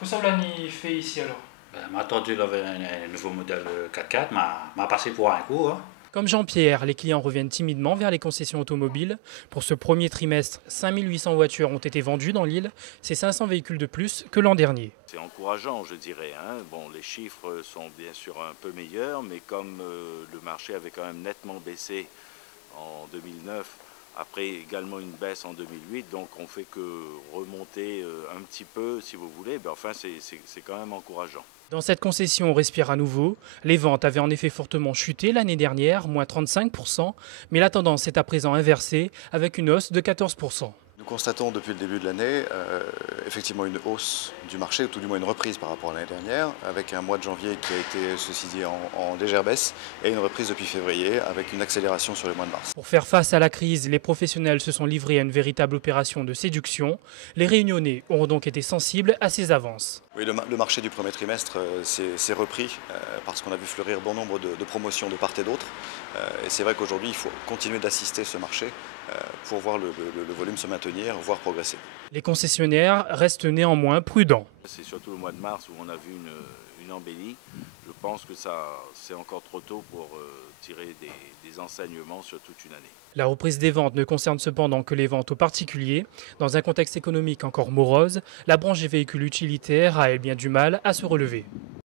Qu'est-ce que vous fait ici alors? M'a attendu un nouveau modèle 4x4, m'a passé pour un coup, hein. Comme Jean-Pierre, les clients reviennent timidement vers les concessions automobiles. Pour ce premier trimestre, 5800 voitures ont été vendues dans l'île. C'est 500 véhicules de plus que l'an dernier. C'est encourageant, je dirais, hein. Bon, les chiffres sont bien sûr un peu meilleurs, mais comme le marché avait quand même nettement baissé en 2009, après également une baisse en 2008, donc on fait que remonter un petit peu, si vous voulez, ben enfin c'est quand même encourageant. Dans cette concession, on respire à nouveau. Les ventes avaient en effet fortement chuté l'année dernière, moins 35%, mais la tendance est à présent inversée avec une hausse de 14%. Nous constatons depuis le début de l'année effectivement une hausse du marché, ou tout du moins une reprise par rapport à l'année dernière, avec un mois de janvier qui a été, ceci dit, en légère baisse, et une reprise depuis février, avec une accélération sur le mois de mars. Pour faire face à la crise, les professionnels se sont livrés à une véritable opération de séduction. Les Réunionnais auront donc été sensibles à ces avances. Oui, le marché du premier trimestre s'est repris parce qu'on a vu fleurir bon nombre de promotions de part et d'autre. Et c'est vrai qu'aujourd'hui, il faut continuer d'assister ce marché pour voir le volume se maintenir, voire progresser. Les concessionnaires restent néanmoins prudents. C'est surtout le mois de mars où on a vu une embellie. Je pense que c'est encore trop tôt pour tirer des enseignements sur toute une année. La reprise des ventes ne concerne cependant que les ventes aux particuliers. Dans un contexte économique encore morose, la branche des véhicules utilitaires a elle bien du mal à se relever.